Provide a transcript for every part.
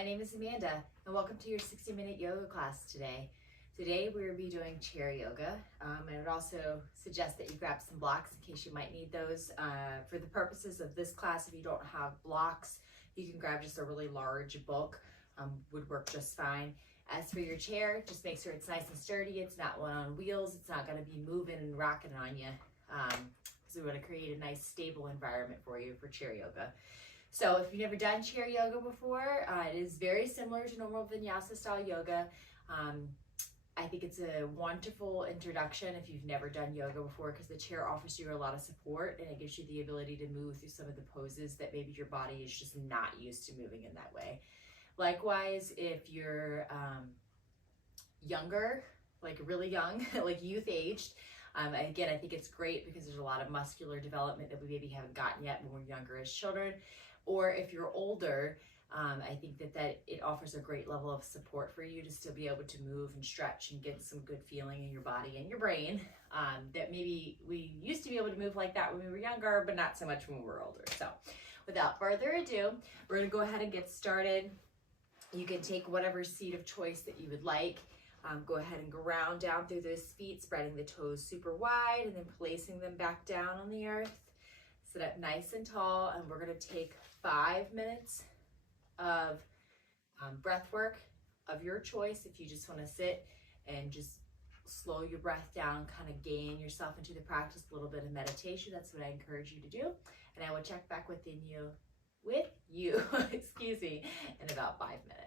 my name is Amanda, and welcome to your 60-minute yoga class today. Today we will be doing chair yoga, and I would also suggest that you grab some blocks in case you might need those. For the purposes of this class, if you don't have blocks, you can grab just a really large book, would work just fine. As for your chair, just make sure it's nice and sturdy. It's not one on wheels. It's not going to be moving and rocking on you. So we want to create a nice stable environment for you for chair yoga. So if you've never done chair yoga before, it is very similar to normal vinyasa style yoga. I think it's a wonderful introduction if you've never done yoga before, because the chair offers you a lot of support and it gives you the ability to move through some of the poses that maybe your body is just not used to moving in that way. Likewise, if you're younger, like really young, like youth aged, again, I think it's great because there's a lot of muscular development that we maybe haven't gotten yet when we're younger as children. Or if you're older, I think that it offers a great level of support for you to still be able to move and stretch and get some good feeling in your body and your brain, that maybe we used to be able to move like that when we were younger, but not so much when we were older. So without further ado, we're going to go ahead and get started. You can take whatever seat of choice that you would like. Go ahead and ground down through those feet, spreading the toes super wide and then placing them back down on the earth. Sit up nice and tall, and we're going to take 5 minutes of breath work of your choice. If you just want to sit and just slow your breath down, kind of gain yourself into the practice, a little bit of meditation, that's what I encourage you to do. And I will check back with you, excuse me, in about 5 minutes.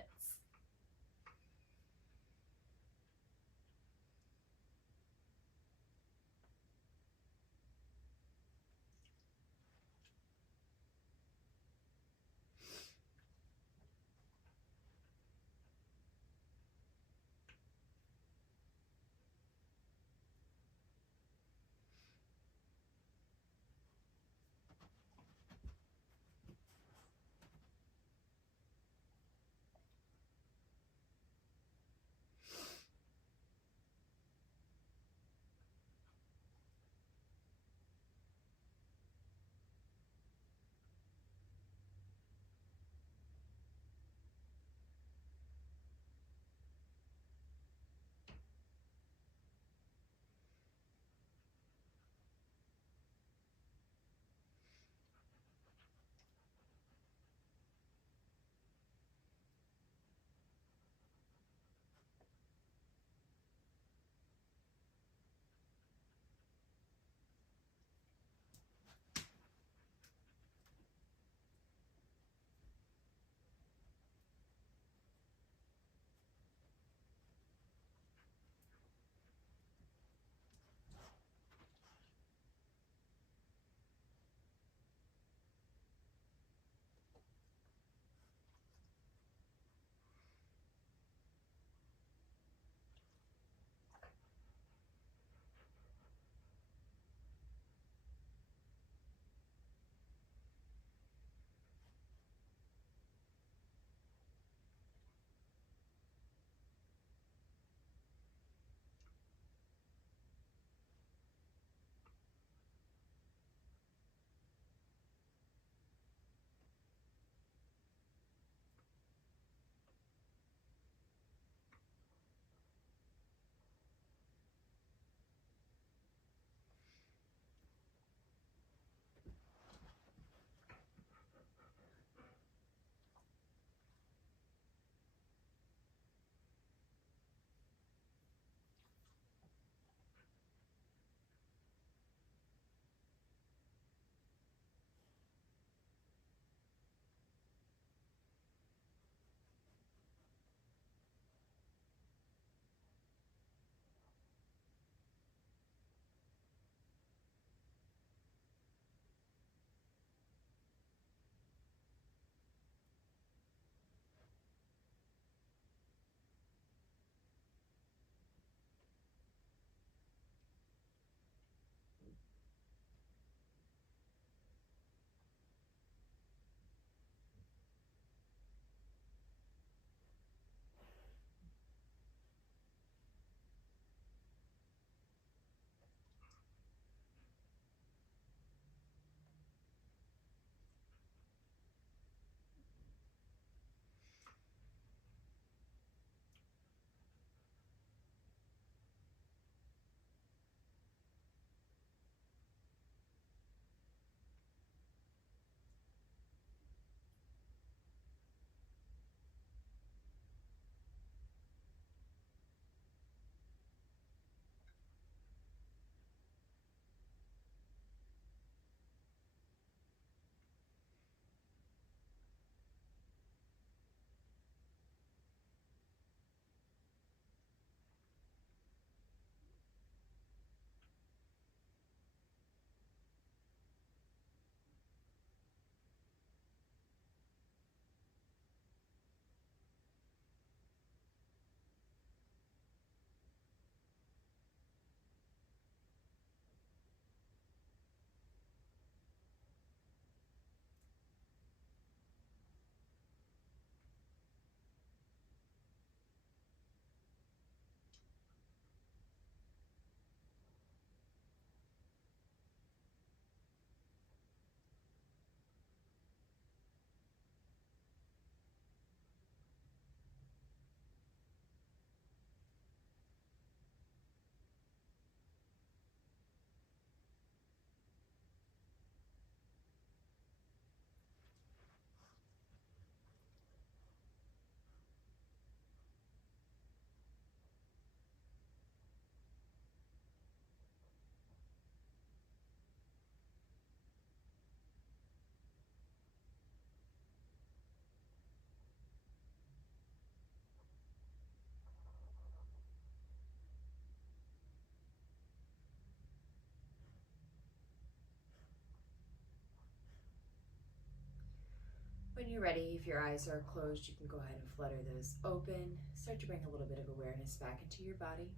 you're ready, if your eyes are closed, you can go ahead and flutter those open. Start to bring a little bit of awareness back into your body.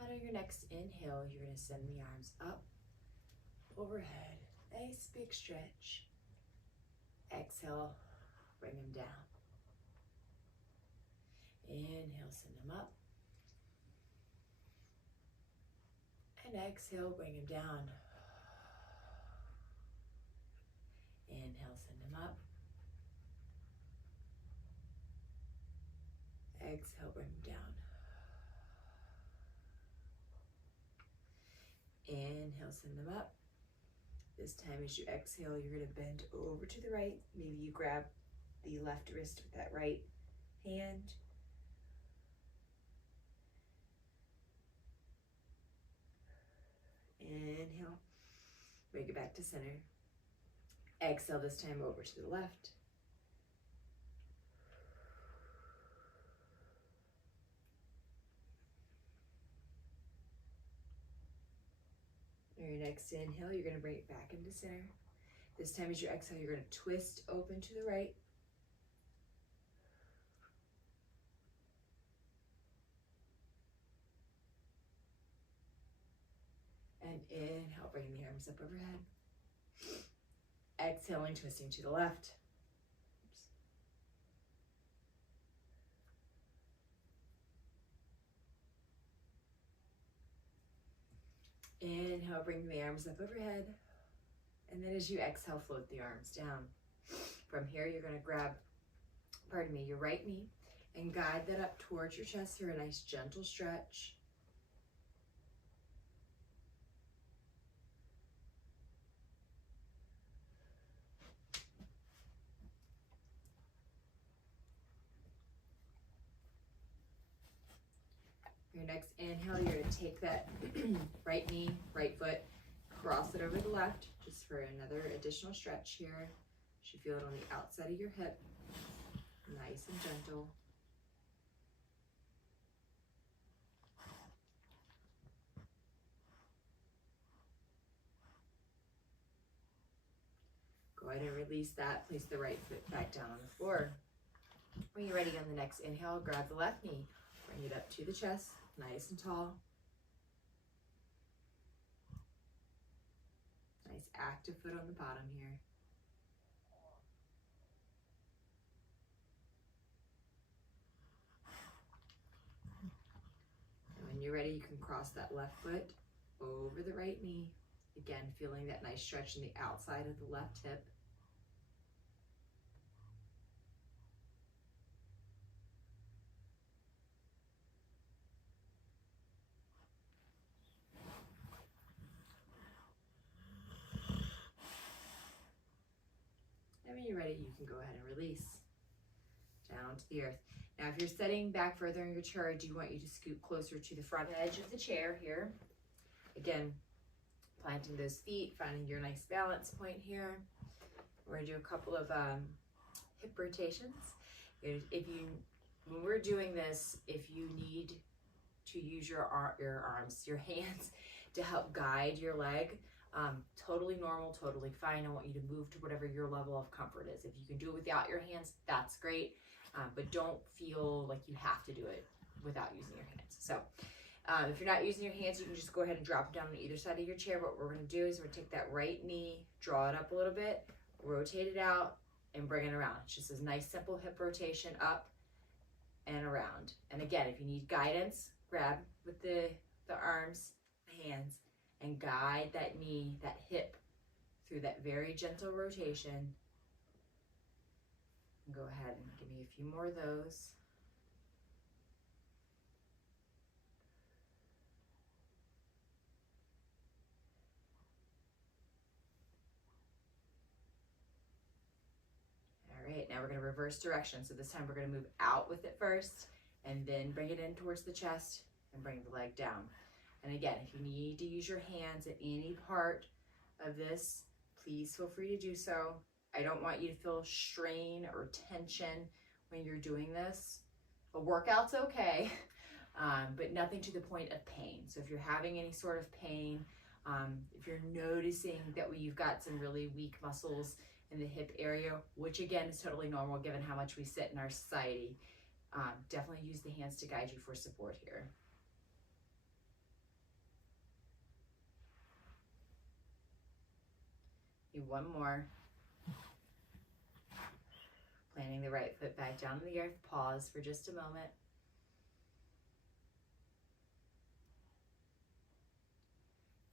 On your next inhale, you're going to send the arms up, overhead. Nice big stretch. Exhale, bring them down. Inhale, send them up. And exhale, bring them down. Inhale, send them up. Exhale, bring them down. Inhale, send them up. This time as you exhale, you're going to bend over to the right. Maybe you grab the left wrist with that right hand. Inhale, bring it back to center. Exhale, this time over to the left. On your next inhale, you're going to bring it back into center. This time as you exhale, you're going to twist open to the right. And inhale, bringing the arms up overhead. Exhaling, twisting to the left. Inhale, bring the arms up overhead. And then as you exhale, float the arms down. From here, you're going to grab, your right knee and guide that up towards your chest through a nice gentle stretch. Your next inhale, you're going to take that right knee, right foot, cross it over the left, just for another additional stretch here. You should feel it on the outside of your hip, nice and gentle. Go ahead and release that. Place the right foot back down on the floor. When you're ready on the next inhale, grab the left knee, bring it up to the chest, nice and tall. Nice active foot on the bottom here. And when you're ready, you can cross that left foot over the right knee. Again, feeling that nice stretch in the outside of the left hip. And when you're ready, you can go ahead and release down to the earth. Now, if you're sitting back further in your chair, I do want you to scoot closer to the front edge of the chair here. Again, planting those feet, finding your nice balance point here. We're gonna do a couple of hip rotations. When we're doing this, if you need to use your arms, your hands to help guide your leg, totally normal, totally fine. I want you to move to whatever your level of comfort is. If you can do it without your hands, that's great, but don't feel like you have to do it without using your hands. So if you're not using your hands, you can just go ahead and drop it down on either side of your chair. What we're going to do is we're going to take that right knee, draw it up a little bit, rotate it out, and bring it around. It's just a nice simple hip rotation up and around. And again, if you need guidance, grab with the arms, hands, and guide that knee, that hip, through that very gentle rotation. And go ahead and give me a few more of those. All right, now we're going to reverse direction. So this time we're going to move out with it first, and then bring it in towards the chest, and bring the leg down. And again, if you need to use your hands at any part of this, please feel free to do so. I don't want you to feel strain or tension when you're doing this. A workout's okay, but nothing to the point of pain. So if you're having any sort of pain, if you're noticing that you've got some really weak muscles in the hip area, which again is totally normal given how much we sit in our society. Definitely use the hands to guide you for support here. Do one more. Planting the right foot back down to the earth. Pause for just a moment.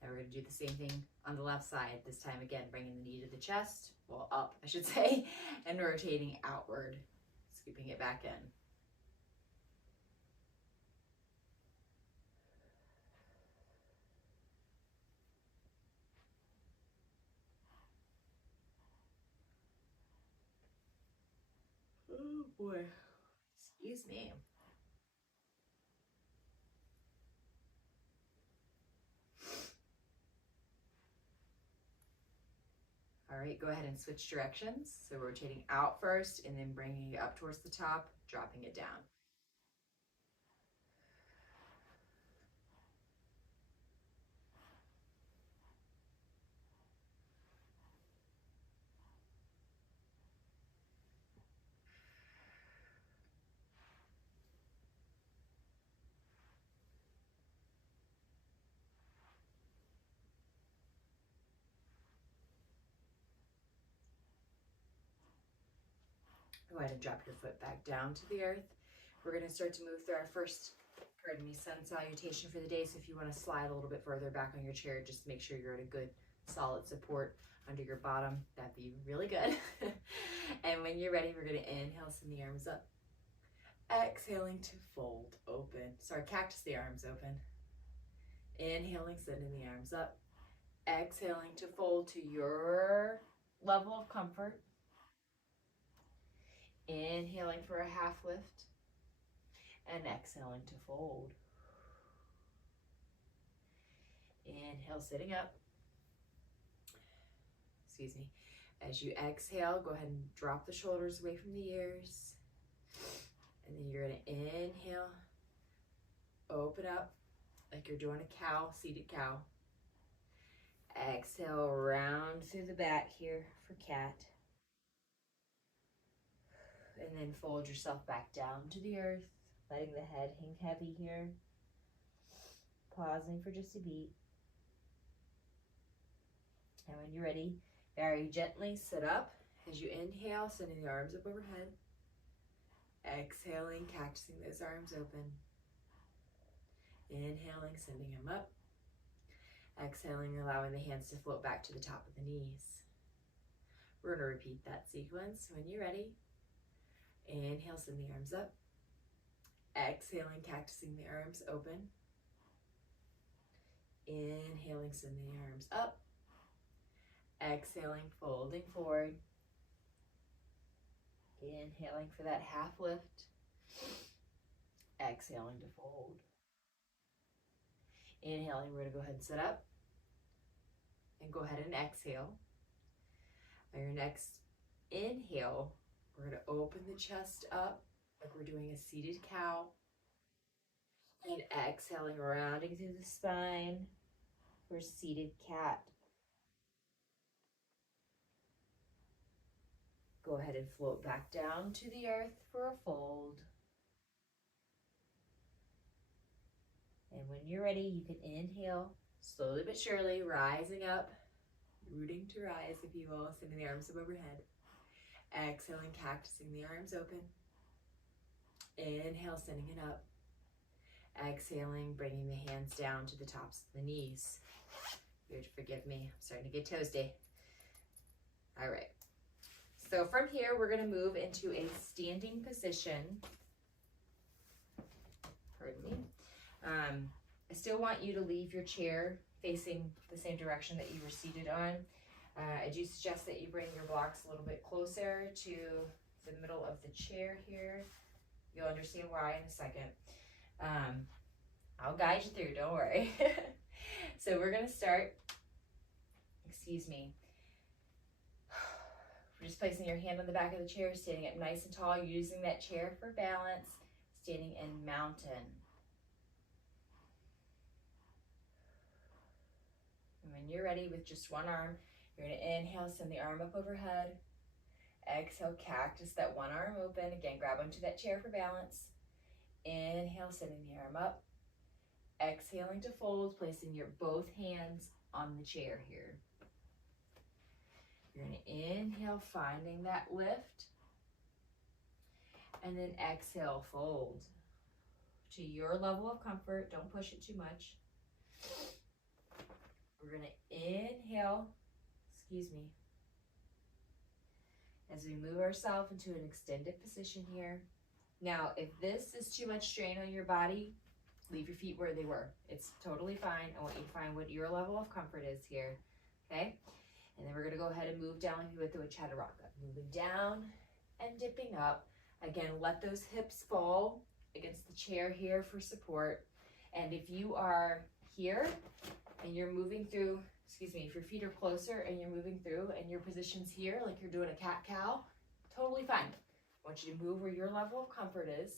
Now we're going to do the same thing on the left side. This time again, bringing the knee to the chest, well up I should say, and rotating outward, scooping it back in. Oh boy, excuse me. All right, go ahead and switch directions. So rotating out first and then bringing it up towards the top, dropping it down. Go ahead and drop your foot back down to the earth. We're going to start to move through our first, sun salutation for the day. So if you want to slide a little bit further back on your chair, just make sure you're at a good solid support under your bottom. That'd be really good. And when you're ready, we're going to inhale, send the arms up. Exhaling to fold, open. Sorry, cactus the arms open. Inhaling, sending the arms up. Exhaling to fold to your level of comfort. Inhaling for a half lift. And exhaling to fold. Inhale, sitting up. Excuse me. As you exhale, go ahead and drop the shoulders away from the ears. And then you're going to inhale, open up like you're doing a cow, seated cow. Exhale, round through the back here for cat. And then fold yourself back down to the earth, letting the head hang heavy here. Pausing for just a beat. And when you're ready, very gently sit up as you inhale, sending the arms up overhead. Exhaling, cactusing those arms open. Inhaling, sending them up. Exhaling, allowing the hands to float back to the top of the knees. We're going to repeat that sequence. When you're ready, inhale, send the arms up. Exhaling, cactusing the arms open. Inhaling, send the arms up. Exhaling, folding forward. Inhaling for that half lift. Exhaling to fold. Inhaling, we're going to go ahead and sit up. And go ahead and exhale. On your next inhale, we're going to open the chest up like we're doing a seated cow. And exhaling, rounding through the spine for seated cat. Go ahead and float back down to the earth for a fold. And when you're ready, you can inhale, slowly but surely, rising up, rooting to rise, if you will, sending the arms up overhead. Exhaling, cactusing the arms open. Inhale, sending it up. Exhaling, bringing the hands down to the tops of the knees. You'd forgive me, I'm starting to get toasty. All right. So from here, we're going to move into a standing position. Pardon me. I still want you to leave your chair facing the same direction that you were seated on. I do suggest that you bring your blocks a little bit closer to the middle of the chair here. You'll understand why in a second. I'll guide you through, don't worry. So we're going to start, we're just placing your hand on the back of the chair, standing up nice and tall, using that chair for balance, standing in mountain. And when you're ready with just one arm, you're going to inhale, send the arm up overhead, Exhale, cactus that one arm open. Again, grab onto that chair for balance. Inhale, sending the arm up. Exhaling to fold, placing your both hands on the chair here. You're going to inhale, finding that lift. And then exhale, fold. To your level of comfort, don't push it too much. We're going to inhale, as we move ourselves into an extended position here. Now, if this is too much strain on your body, leave your feet where they were. It's totally fine. I want you to find what your level of comfort is here, okay? And then we're going to go ahead and move down with the chaturanga. Moving down and dipping up. Again, let those hips fall against the chair here for support. And if you are here and you're moving through, if your feet are closer and you're moving through and your position's here, like you're doing a cat-cow, totally fine. I want you to move where your level of comfort is.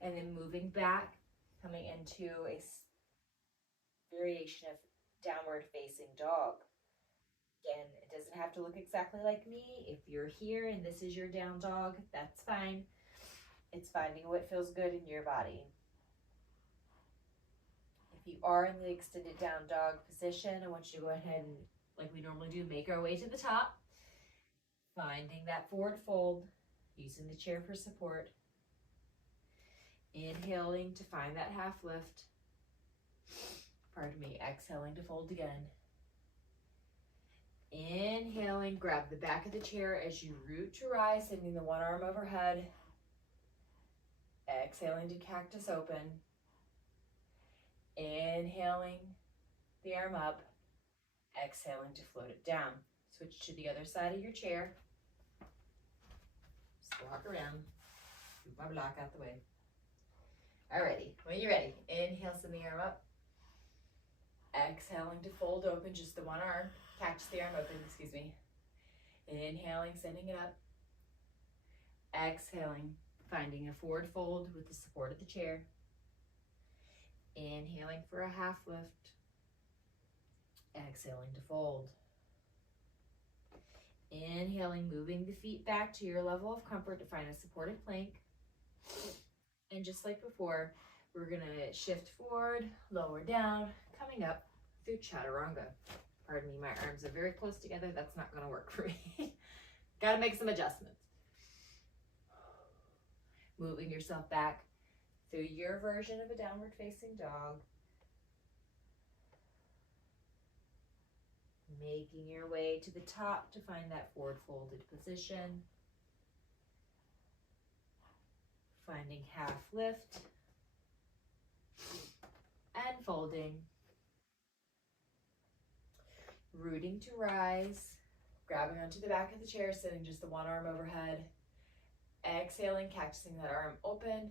And then moving back, coming into a variation of downward facing dog. Again, it doesn't have to look exactly like me. If you're here and this is your down dog, that's fine. It's finding what feels good in your body. If you are in the extended down dog position, I want you to go ahead and, like we normally do, make our way to the top. Finding that forward fold, using the chair for support. Inhaling to find that half lift. Pardon me, exhaling to fold again. Inhaling, grab the back of the chair as you root to rise, sending the one arm overhead. Exhaling to cactus open. Inhaling the arm up. Exhaling to float it down. Switch to the other side of your chair. Just walk around. Move my block out the way. Alrighty, when you're ready, inhale, send the arm up. Exhaling to fold open, just the one arm. Cactus the arm open, Inhaling, sending it up. Exhaling, finding a forward fold with the support of the chair. Inhaling for a half lift. Exhaling to fold. Inhaling, moving the feet back to your level of comfort to find a supported plank. And just like before, we're gonna shift forward, lower down, coming up through chaturanga. Pardon me, my arms are very close together. That's not gonna work for me. Gotta make some adjustments. Moving yourself back through your version of a downward facing dog. Making your way to the top to find that forward folded position. Finding half lift. And folding. Rooting to rise. Grabbing onto the back of the chair, sitting just the one arm overhead. Exhaling, cactusing that arm open.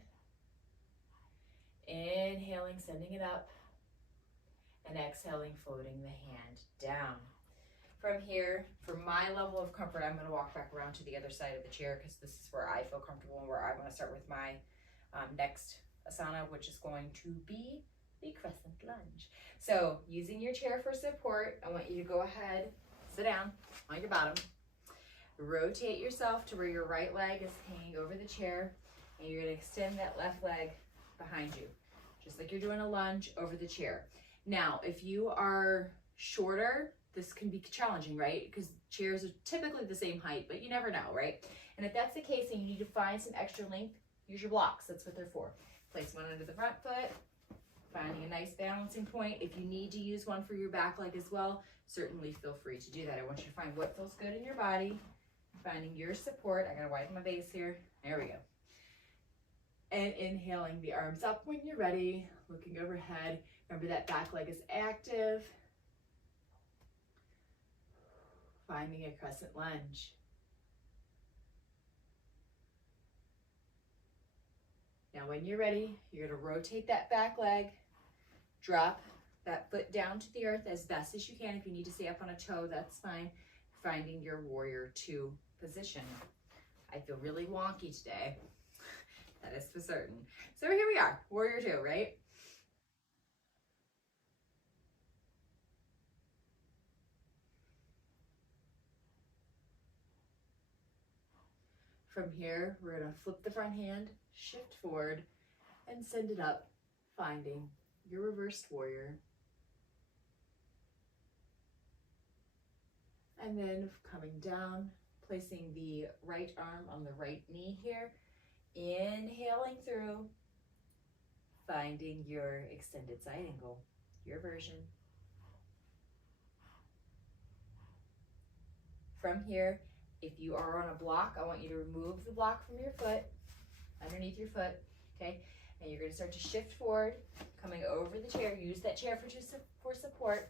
Inhaling, sending it up. And exhaling, floating the hand down. From here, for my level of comfort, I'm going to walk back around to the other side of the chair because this is where I feel comfortable and where I want to start with my next asana, which is going to be the crescent lunge. So using your chair for support, I want you to go ahead, sit down on your bottom, rotate yourself to where your right leg is hanging over the chair, and you're going to extend that left leg behind you, just like you're doing a lunge over the chair. Now, if you are shorter, this can be challenging, right? Because chairs are typically the same height, but you never know, right? And if that's the case and you need to find some extra length, use your blocks. That's what they're for. Place one under the front foot, finding a nice balancing point. If you need to use one for your back leg as well, certainly feel free to do that. I want you to find what feels good in your body, finding your support. I gotta widen my base here. There we go. And inhaling the arms up when you're ready, looking overhead. Remember that back leg is active. Finding a crescent lunge. Now when you're ready, you're gonna rotate that back leg, drop that foot down to the earth as best as you can. If you need to stay up on a toe, that's fine. Finding your warrior two position. I feel really wonky today. That is for certain. So here we are, warrior two, right? From here, we're gonna flip the front hand, shift forward, and send it up, finding your reversed warrior. And then coming down, placing the right arm on the right knee here, inhaling through, finding your extended side angle, your version. From here, if you are on a block, I want you to remove the block from your foot, underneath your foot, okay? And you're gonna start to shift forward, coming over the chair. Use that chair for support.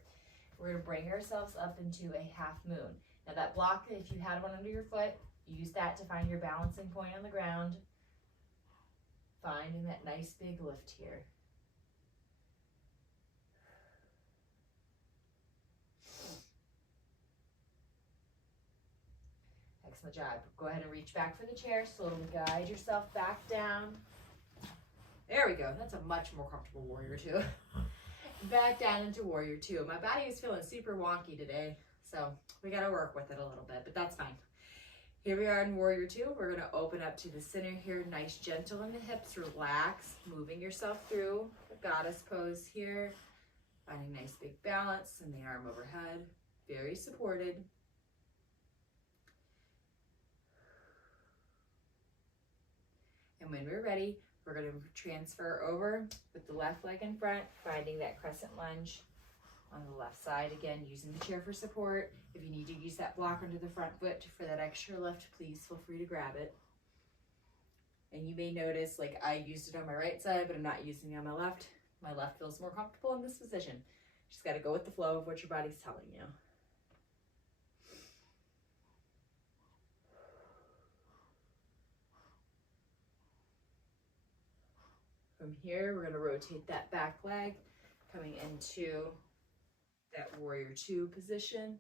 We're gonna bring ourselves up into a half moon. Now that block, if you had one under your foot, use that to find your balancing point on the ground. Finding that nice big lift here. Excellent job. Go ahead and reach back for the chair. Slowly guide yourself back down. There we go. That's a much more comfortable warrior two. Back down into warrior two. My body is feeling super wonky today, so we got to work with it a little bit, but that's fine. Here we are in warrior two. We're going to open up to the center here. Nice, gentle in the hips. Relax, moving yourself through the goddess pose here. Finding nice big balance in the arm overhead. Very supported. And when we're ready, we're going to transfer over with the left leg in front, finding that crescent lunge on the left side. Again, using the chair for support. If you need to use that block under the front foot for that extra lift, please feel free to grab it. And you may notice, like I used it on my right side, but I'm not using it on my left. My left feels more comfortable in this position. Just got to go with the flow of what your body's telling you. From here, we're going to rotate that back leg, coming into that warrior two position.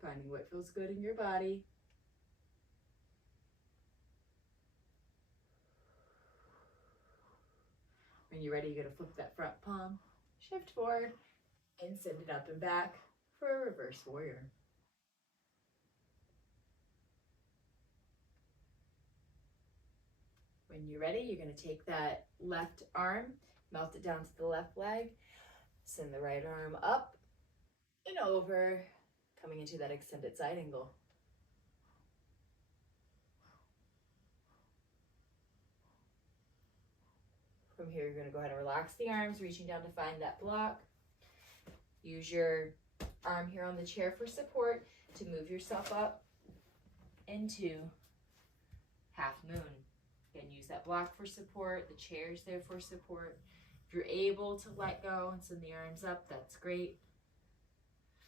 Finding what feels good in your body. When you're ready, you're going to flip that front palm, shift forward, and send it up and back for a reverse warrior. When you're ready, you're going to take that left arm, melt it down to the left leg, send the right arm up and over, coming into that extended side angle. From here, you're going to go ahead and relax the arms, reaching down to find that block. Use your arm here on the chair for support to move yourself up into half moon. Again, use that block for support. The chair's there for support. If you're able to let go and send the arms up, that's great.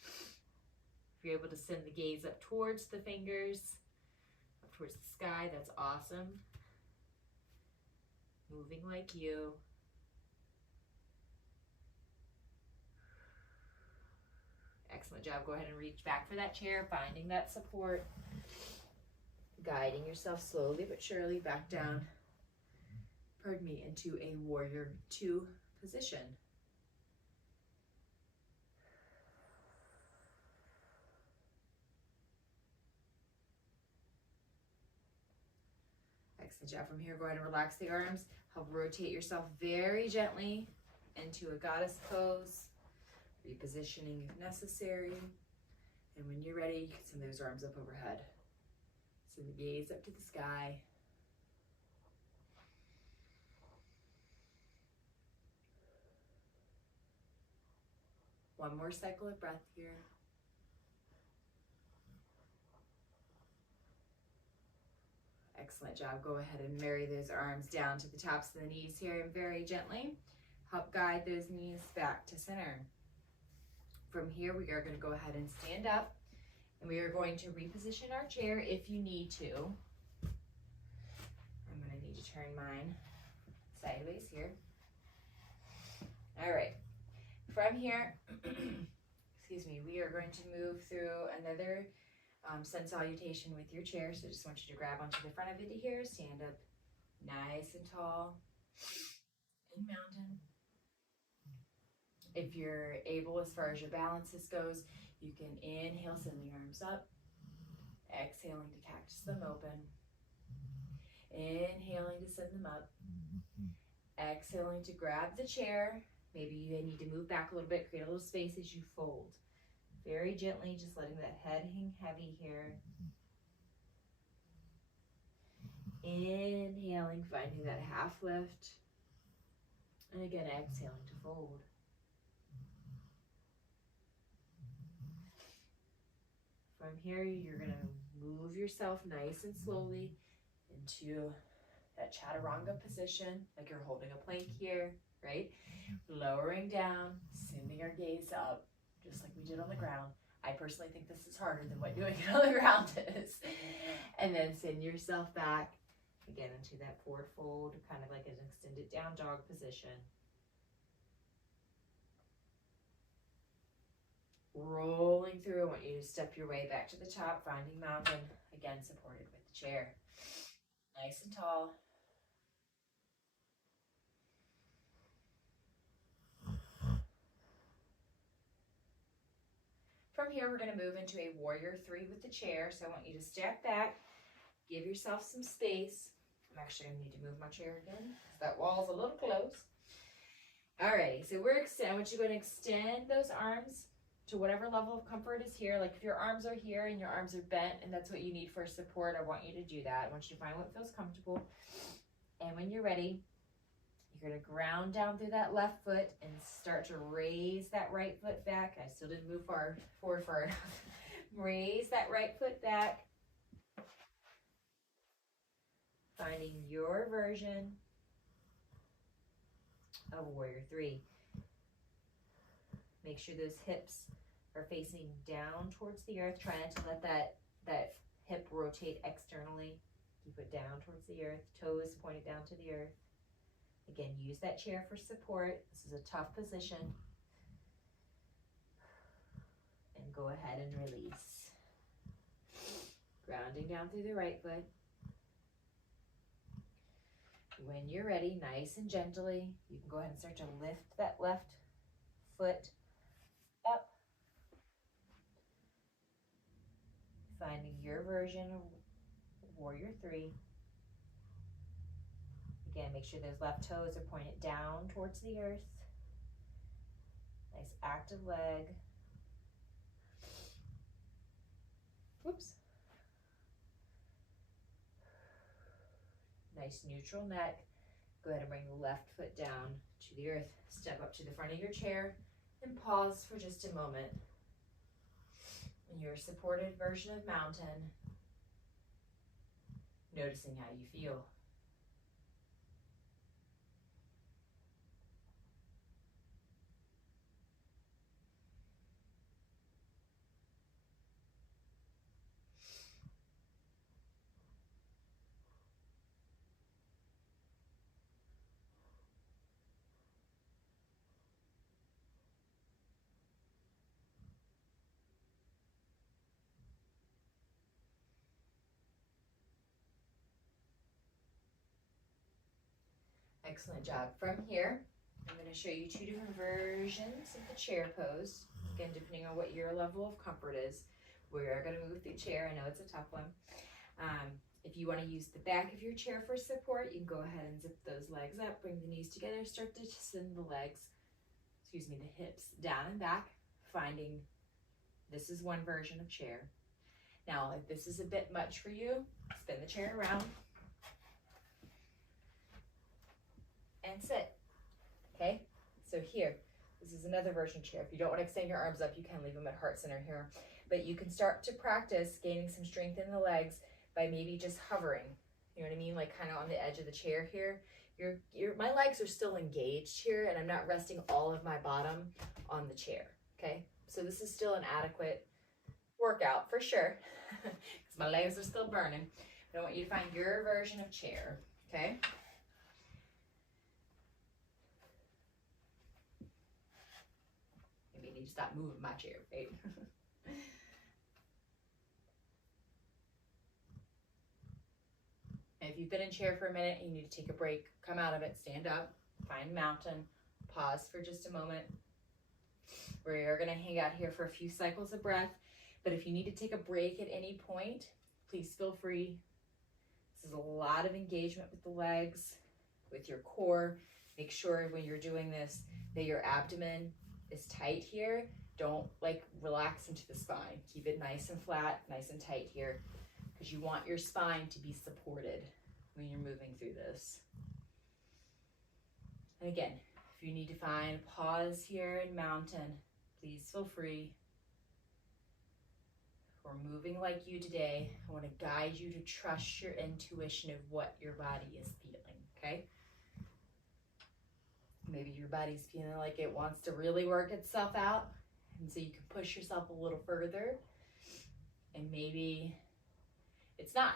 If you're able to send the gaze up towards the fingers, up towards the sky, that's awesome. Moving like you. Excellent job. Go ahead and reach back for that chair, finding that support. Guiding yourself slowly but surely back down, pardon me, into a warrior two position. Excellent job. From here, go ahead and relax the arms. Help rotate yourself very gently into a goddess pose, repositioning if necessary. And when you're ready, you can send those arms up overhead. Send the gaze up to the sky. One more cycle of breath here. Excellent job. Go ahead and marry those arms down to the tops of the knees here and very gently help guide those knees back to center. From here, we are going to go ahead and stand up. And we are going to reposition our chair if you need to. I'm going to need to turn mine sideways here. All right. From here, excuse me, we are going to move through another sun salutation with your chair. So I just want you to grab onto the front of it here, stand up nice and tall in mountain. If you're able, as far as your balances goes, you can inhale, send the arms up. Exhaling to cactus them open. Inhaling to send them up. Exhaling to grab the chair. Maybe you need to move back a little bit, create a little space as you fold. Very gently, just letting that head hang heavy here. Inhaling, finding that half lift. And again, exhaling to fold. From here, you're going to move yourself nice and slowly into that chaturanga position, like you're holding a plank here, right? Lowering down, sending our gaze up, just like we did on the ground. I personally think this is harder than what doing it on the ground is. And then send yourself back again into that forward fold, kind of like an extended down dog position. Rolling through, I want you to step your way back to the top, finding mountain, again supported with the chair. Nice and tall. From here, we're going to move into a warrior 3 with the chair. So I want you to step back, give yourself some space. I'm actually going to need to move my chair again because that wall's a little close. Alrighty, so I want you to go and extend those arms to whatever level of comfort is here. Like if your arms are here and your arms are bent and that's what you need for support, I want you to do that. I want you to find what feels comfortable. And when you're ready, you're going to ground down through that left foot and start to raise that right foot back. I still didn't move forward far enough. Raise that right foot back. Finding your version of warrior 3. Make sure those hips are facing down towards the earth. Try not to let that hip rotate externally. Keep it down towards the earth. Toes pointed down to the earth. Again, use that chair for support. This is a tough position. And go ahead and release. Grounding down through the right foot. When you're ready, nice and gently, you can go ahead and start to lift that left foot up. Finding your version of warrior 3. Again, make sure those left toes are pointed down towards the earth. Nice active leg. Whoops. Nice neutral neck. Go ahead and bring the left foot down to the earth. Step up to the front of your chair and pause for just a moment. In your supported version of mountain, noticing how you feel. Excellent job. From here, I'm going to show you 2 different versions of the chair pose. Again, depending on what your level of comfort is. We are going to move the chair. I know it's a tough one. If you want to use the back of your chair for support, you can go ahead and zip those legs up, bring the knees together, start to send the hips down and back, finding this is one version of chair. Now, if this is a bit much for you, spin the chair around. And sit. Okay, so here, this is another version chair. If you don't want to extend your arms up, you can leave them at heart center here. But you can start to practice gaining some strength in the legs by maybe just hovering. You know what I mean? Like kind of on the edge of the chair here. My legs are still engaged here, and I'm not resting all of my bottom on the chair. Okay, so this is still an adequate workout for sure, because my legs are still burning. But I want you to find your version of chair. Okay. Need to stop moving my chair, right? And if you've been in chair for a minute and you need to take a break, come out of it, stand up, find mountain, pause for just a moment. We are going to hang out here for a few cycles of breath, but if you need to take a break at any point, please feel free. This is a lot of engagement with the legs, with your core. Make sure when you're doing this that your abdomen is tight here. Don't like relax into the spine. Keep it nice and flat, nice and tight here, because you want your spine to be supported when you're moving through this. And again, if you need to find a pause here in mountain, please feel free. We're moving like you today. I want to guide you to trust your intuition of what your body is feeling, okay? Maybe your body's feeling like it wants to really work itself out, and so you can push yourself a little further. And maybe it's not.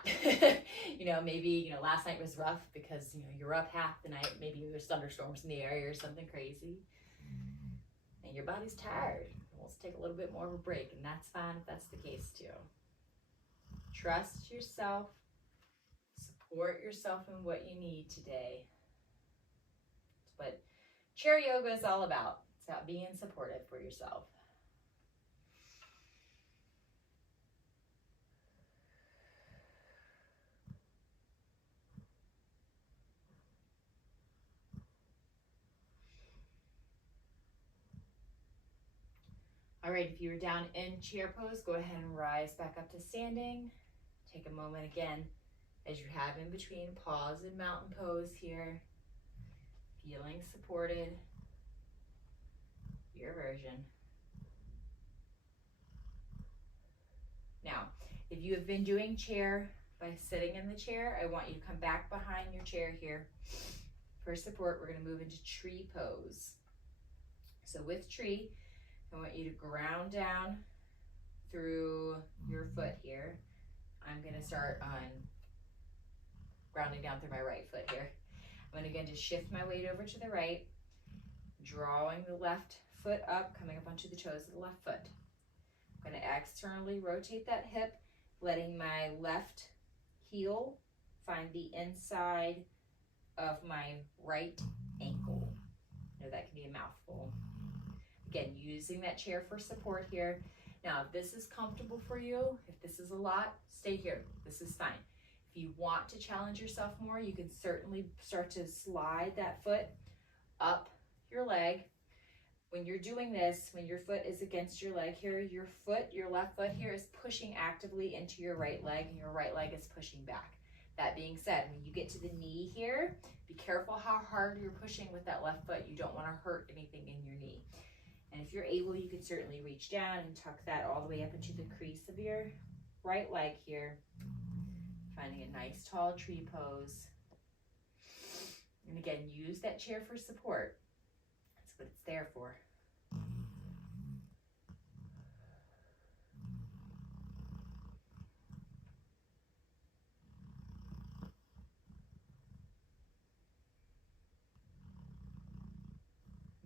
Maybe last night was rough because you're up half the night. Maybe there's thunderstorms in the area or something crazy, and your body's tired. It wants to take a little bit more of a break, and that's fine if that's the case too. Trust yourself. Support yourself in what you need today. It's what chair yoga is all about. It's about being supportive for yourself. All right, if you were down in chair pose, go ahead and rise back up to standing. Take a moment again, as you have in between, pause in mountain pose here. Feeling supported. Your version. Now, if you have been doing chair by sitting in the chair, I want you to come back behind your chair here. For support, we're going to move into tree pose. So with tree, I want you to ground down through your foot here. I'm going to start on grounding down through my right foot here. I'm going to again just shift my weight over to the right, drawing the left foot up, coming up onto the toes of the left foot. I'm going to externally rotate that hip, letting my left heel find the inside of my right ankle. I know that can be a mouthful. Again, using that chair for support here. Now, if this is comfortable for you, if this is a lot, stay here. This is fine. If you want to challenge yourself more, you can certainly start to slide that foot up your leg. When you're doing this, when your foot is against your leg here, your left foot here is pushing actively into your right leg, and your right leg is pushing back. That being said, when you get to the knee here, be careful how hard you're pushing with that left foot. You don't want to hurt anything in your knee. And if you're able, you can certainly reach down and tuck that all the way up into the crease of your right leg here. Finding a nice tall tree pose. And again, use that chair for support. That's what it's there for.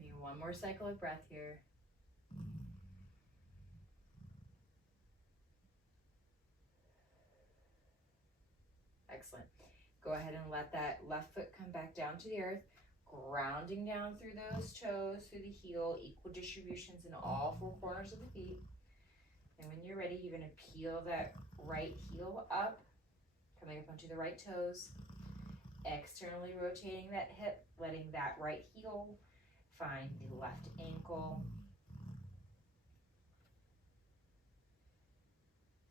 Maybe one more cycle of breath here. Excellent. Go ahead and let that left foot come back down to the earth, grounding down through those toes, through the heel, equal distributions in all four corners of the feet. And when you're ready, you're going to peel that right heel up, coming up onto the right toes, externally rotating that hip, letting that right heel find the left ankle.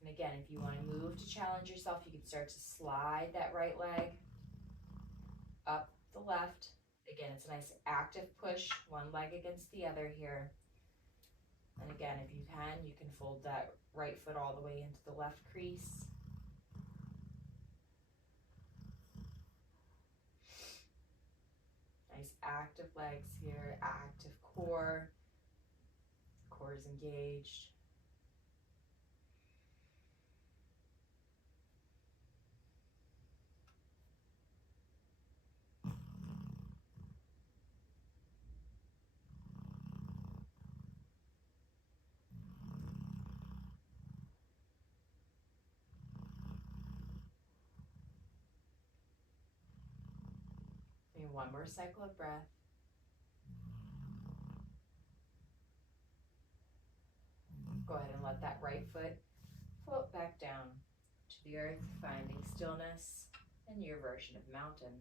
And again, if you want to move to challenge yourself, you can start to slide that right leg up the left. Again, it's a nice active push, one leg against the other here. And again, if you can fold that right foot all the way into the left crease. Nice active legs here, active core. Core is engaged. Maybe one more cycle of breath. Go ahead and let that right foot float back down. to the earth, finding stillness and your version of mountain.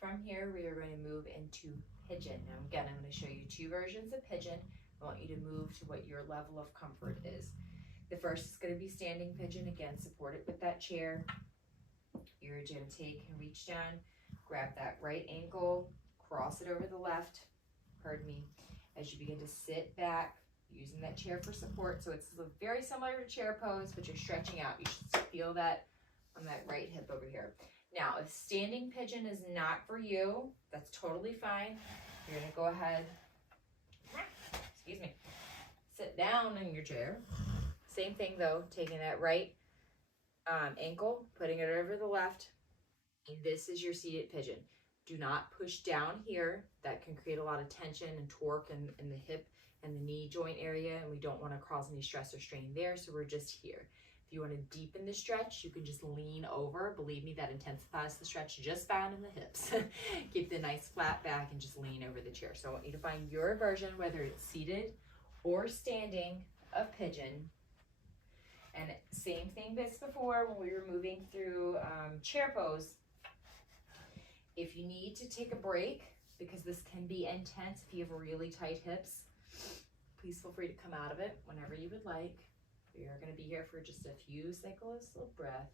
From here, we are going to move into pigeon. Now, again, I'm going to show you two versions of pigeon. I want you to move to what your level of comfort is. The first is going to be standing pigeon. Again, support it with that chair. You're going to take and reach down, grab that right ankle, cross it over the left, pardon me, as you begin to sit back, using that chair for support. So it's very similar to chair pose, but you're stretching out. You should feel that on that right hip over here. Now, if standing pigeon is not for you, that's totally fine. You're gonna go ahead, excuse me, sit down in your chair. Same thing though, taking that right ankle, putting it over the left, and this is your seated pigeon. Do not push down here. That can create a lot of tension and torque in the hip and the knee joint area, and we don't want to cause any stress or strain there, so we're just here. If you want to deepen the stretch, you can just lean over. Believe me, that intensifies the stretch just found in the hips. Keep the nice flat back and just lean over the chair. So I want you to find your version, whether it's seated or standing, of pigeon. And same thing as before when we were moving through chair pose. If you need to take a break, because this can be intense if you have really tight hips, please feel free to come out of it whenever you would like. We are going to be here for just a few cycles of breath.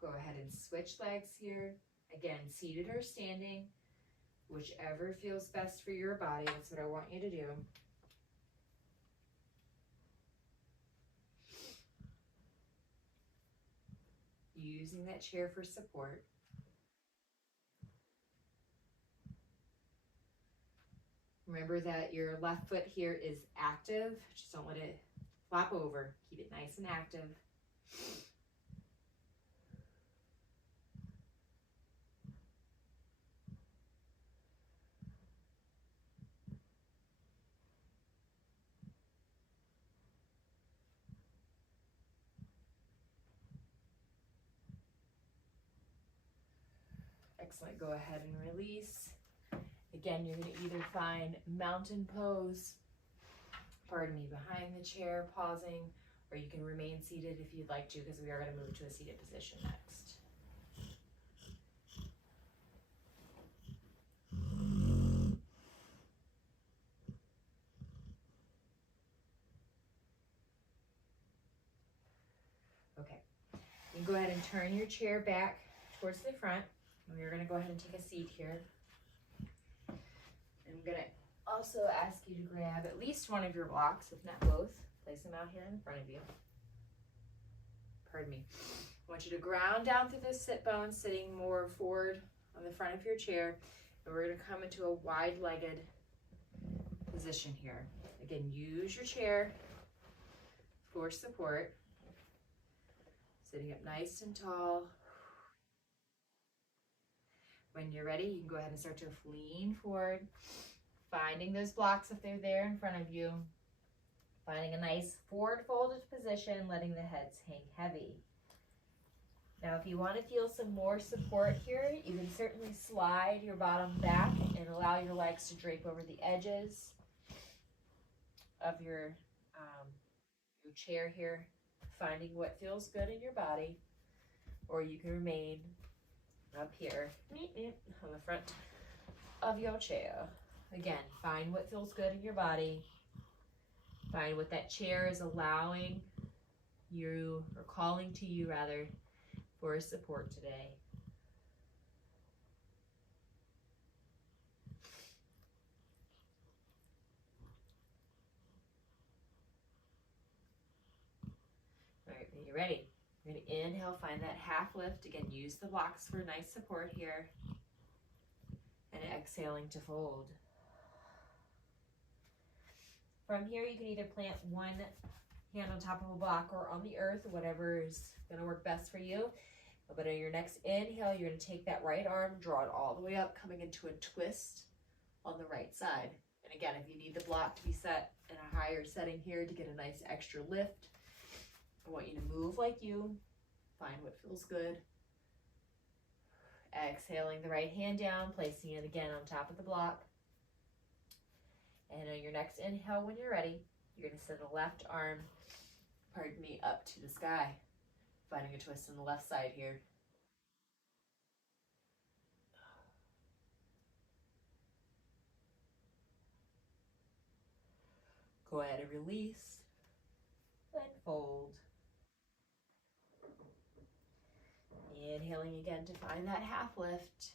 Go ahead and switch legs here. Again, seated or standing, whichever feels best for your body. That's what I want you to do. Using that chair for support. Remember that your left foot here is active. Just don't let it flop over. Keep it nice and active. Excellent. Go ahead and release. Again, you're going to either find mountain pose, pardon me, behind the chair, pausing, or you can remain seated if you'd like to, because we are going to move to a seated position next. Okay. You can go ahead and turn your chair back towards the front. We're going to go ahead and take a seat here. I'm going to also ask you to grab at least one of your blocks, if not both. Place them out here in front of you. Pardon me. I want you to ground down through the sit bones, sitting more forward on the front of your chair. And we're going to come into a wide-legged position here. Again, use your chair for support. Sitting up nice and tall. When you're ready, you can go ahead and start to lean forward, finding those blocks if they're there in front of you, finding a nice forward folded position, letting the heads hang heavy. Now, if you want to feel some more support here, you can certainly slide your bottom back and allow your legs to drape over the edges of your chair here, finding what feels good in your body, or you can remain up here on the front of your chair. Again, find what feels good in your body. Find what that chair is allowing you, or calling to you rather, for support today. All right, when you're ready, you're going to inhale, find that half lift. Again, use the blocks for nice support here. And exhaling to fold. From here, you can either plant one hand on top of a block or on the earth, whatever is gonna work best for you. But on your next inhale, you're gonna take that right arm, draw it all the way up, coming into a twist on the right side. And again, if you need the block to be set in a higher setting here to get a nice extra lift, I want you to move like you, find what feels good. Exhaling the right hand down, placing it again on top of the block. And on your next inhale, when you're ready, you're gonna send the left arm, pardon me, up to the sky. Finding a twist on the left side here. Go ahead and release and fold. Inhaling again to find that half lift.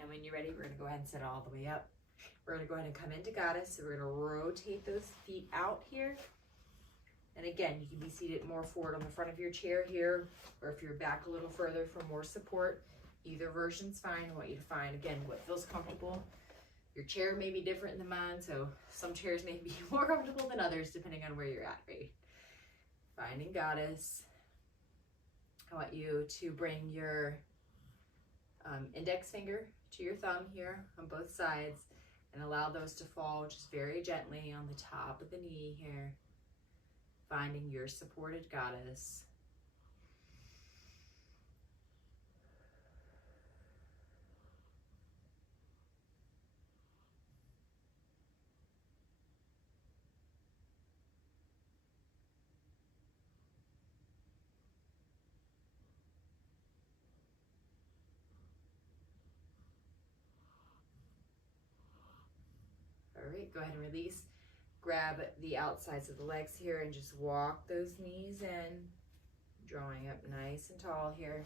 And when you're ready, we're gonna go ahead and set it all the way up. We're gonna go ahead and come into Goddess. So we're gonna rotate those feet out here. And again, you can be seated more forward on the front of your chair here, or if you're back a little further for more support, either version's fine. I want you to find, again, what feels comfortable. Your chair may be different than mine, so some chairs may be more comfortable than others, depending on where you're at, right? Finding Goddess. I want you to bring your index finger to your thumb here on both sides and allow those to fall just very gently on the top of the knee here. Finding your supported Goddess. All right, go ahead and release. Grab the outsides of the legs here and just walk those knees in, drawing up nice and tall here.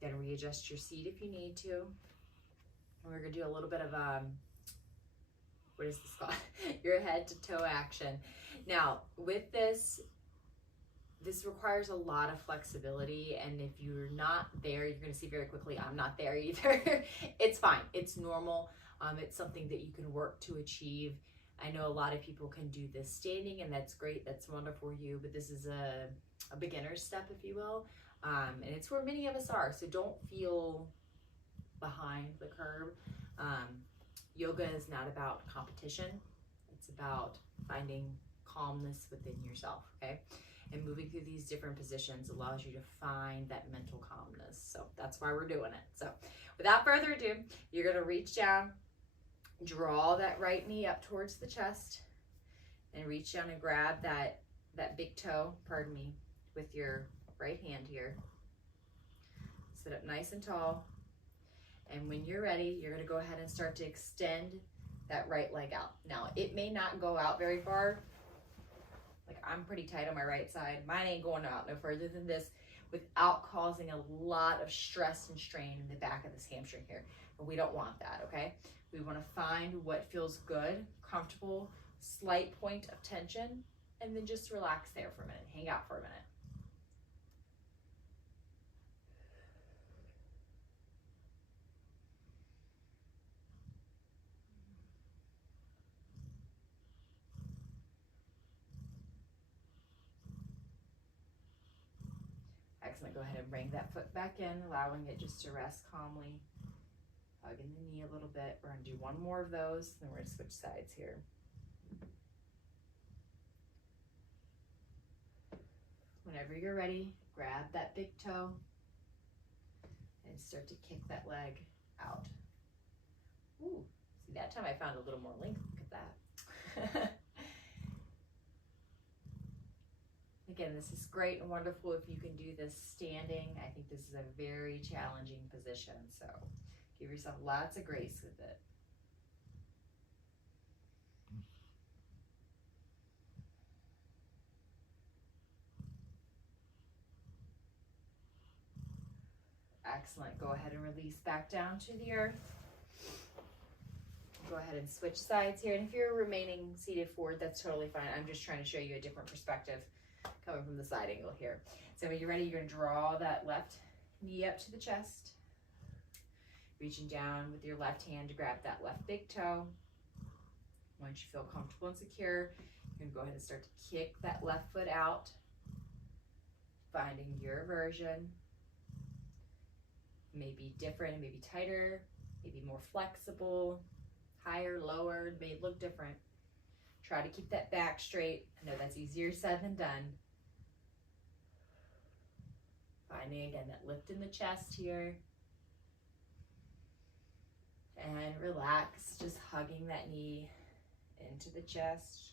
Then readjust your seat if you need to. And we're gonna do a little bit of what is this called? Your head to toe action. Now, with this requires a lot of flexibility, and if you're not there, you're gonna see very quickly, I'm not there either. It's fine, it's normal. It's something that you can work to achieve. I know a lot of people can do this standing, and that's great, that's wonderful for you, but this is a beginner's step, if you will. And it's where many of us are, so don't feel behind the curve. Yoga is not about competition. It's about finding calmness within yourself, okay? And moving through these different positions allows you to find that mental calmness. So that's why we're doing it. So without further ado, you're gonna reach down, draw that right knee up towards the chest, and reach down and grab that big toe, pardon me, with your right hand here. Sit up nice and tall. And when you're ready, you're gonna go ahead and start to extend that right leg out. Now, it may not go out very far. Like, I'm pretty tight on my right side. Mine ain't going out no further than this without causing a lot of stress and strain in the back of this hamstring here. And we don't want that, okay? We wanna find what feels good, comfortable, slight point of tension, and then just relax there for a minute. Hang out for a minute. Excellent. Go ahead and bring that foot back in, allowing it just to rest calmly. Hugging the knee a little bit. We're going to do one more of those, then we're going to switch sides here. Whenever you're ready, grab that big toe and start to kick that leg out. Ooh, see, that time I found a little more length. Look at that. Again, this is great and wonderful if you can do this standing. I think this is a very challenging position, so give yourself lots of grace with it. Excellent. Go ahead and release back down to the earth. Go ahead and switch sides here. And if you're remaining seated forward, that's totally fine. I'm just trying to show you a different perspective coming from the side angle here. So when you're ready, you're going to draw that left knee up to the chest. Reaching down with your left hand to grab that left big toe. Once you feel comfortable and secure, you can go ahead and start to kick that left foot out, finding your version. Maybe different, maybe tighter, maybe more flexible, higher, lower, it may look different. Try to keep that back straight. I know that's easier said than done. Finding again that lift in the chest here. And relax, just hugging that knee into the chest.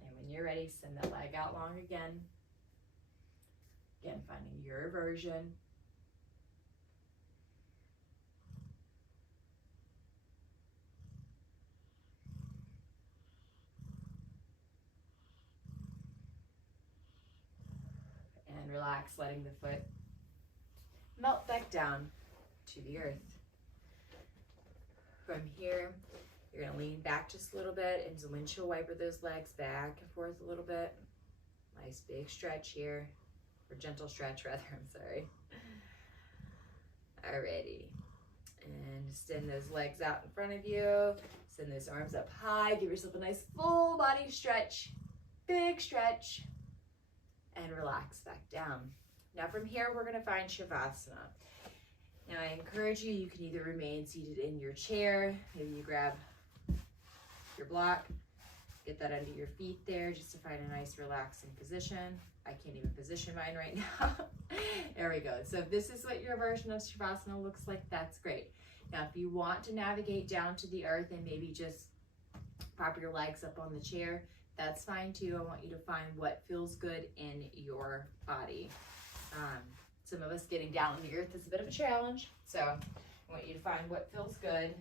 And when you're ready, send that leg out long again. Again, finding your version. And relax, letting the foot melt back down to the earth. From here, you're gonna lean back just a little bit and windshield wiper those legs back and forth a little bit. Nice big stretch here, or gentle stretch rather, I'm sorry. Alrighty, and extend those legs out in front of you. Send those arms up high, give yourself a nice full body stretch, big stretch, and relax back down. Now from here, we're gonna find Shavasana. Now I encourage you, you can either remain seated in your chair, maybe you grab your block, get that under your feet there just to find a nice relaxing position. I can't even position mine right now. There we go. So if this is what your version of Shavasana looks like, that's great. Now if you want to navigate down to the earth and maybe just prop your legs up on the chair, that's fine too. I want you to find what feels good in your body. Some of us getting down on the earth is a bit of a challenge, so I want you to find what feels good.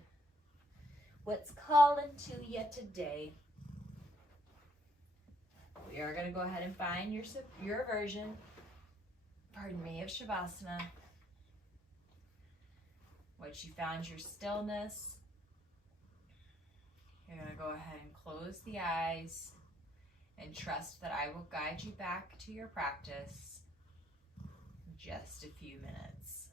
What's calling to you today? We are going to go ahead and find your version, pardon me, of Shavasana. Once you found your stillness, you're going to go ahead and close the eyes and trust that I will guide you back to your practice in just a few minutes.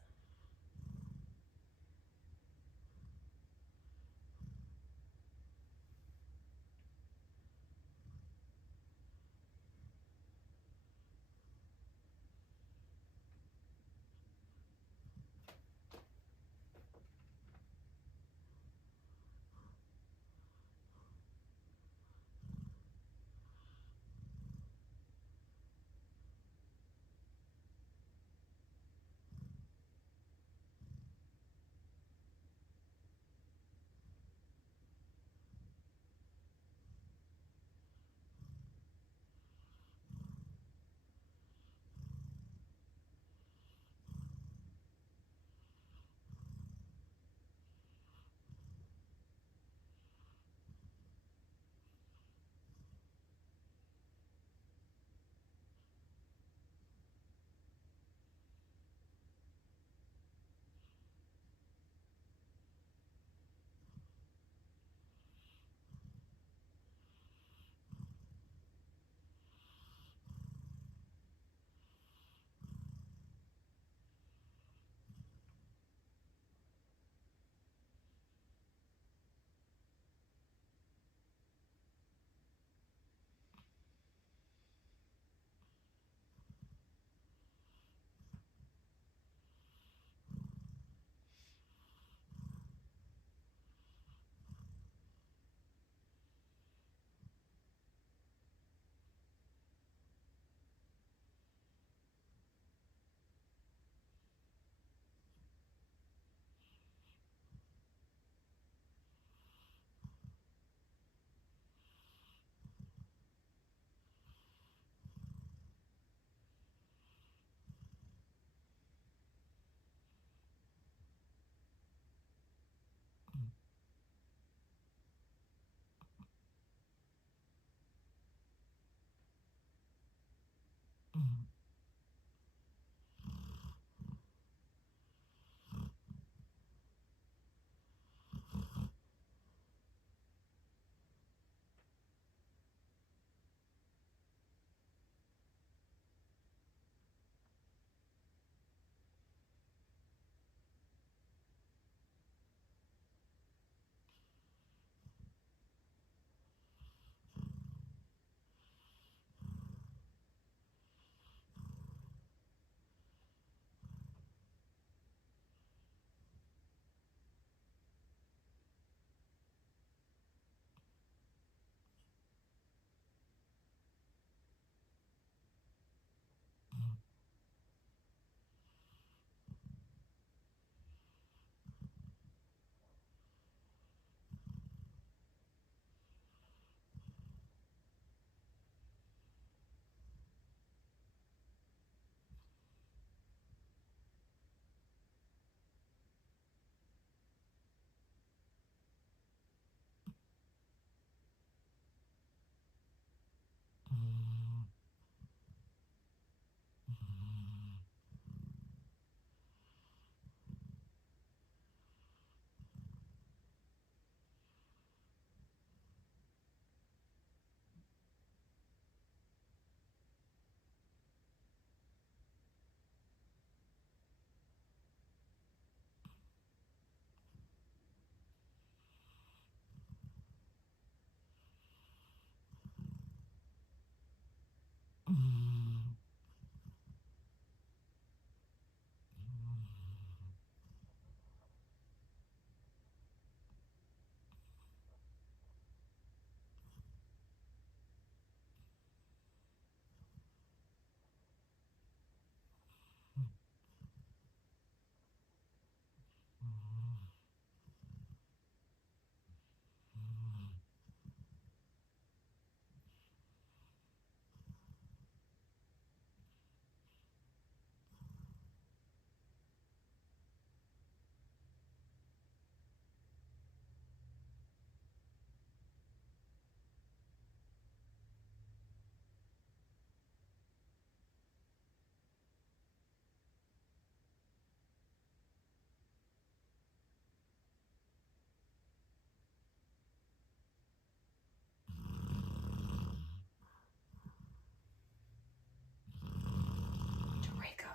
Draco.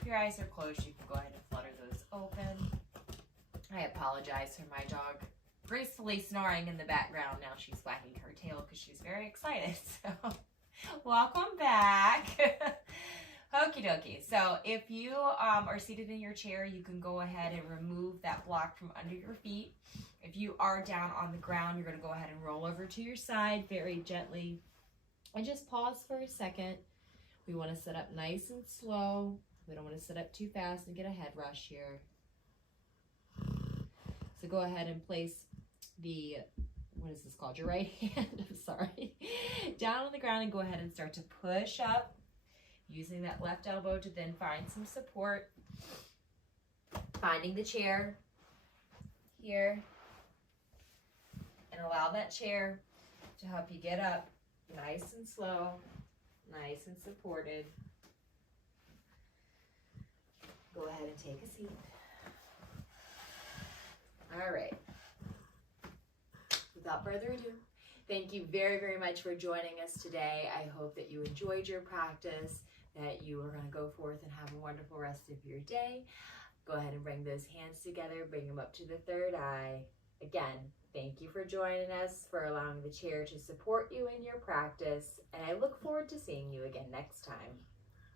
If your eyes are closed, you can go ahead and flutter those open. I apologize for my dog gracefully snoring in the background. Now she's wagging her tail because she's very excited. So, welcome back. Okie dokie. So, if you are seated in your chair, you can go ahead and remove that block from under your feet. If you are down on the ground, you're going to go ahead and roll over to your side very gently. And just pause for a second. We want to sit up nice and slow. We don't want to sit up too fast and get a head rush here. So go ahead and place the, what is this called? Your right hand, I'm sorry, down on the ground and go ahead and start to push up, using that left elbow to then find some support. Finding the chair here and allow that chair to help you get up nice and slow, nice and supported. Go ahead and take a seat. All right. Without further ado, thank you very, very much for joining us today. I hope that you enjoyed your practice, that you are going to go forth and have a wonderful rest of your day. Go ahead and bring those hands together, bring them up to the third eye. Again, thank you for joining us, for allowing the chair to support you in your practice, and I look forward to seeing you again next time.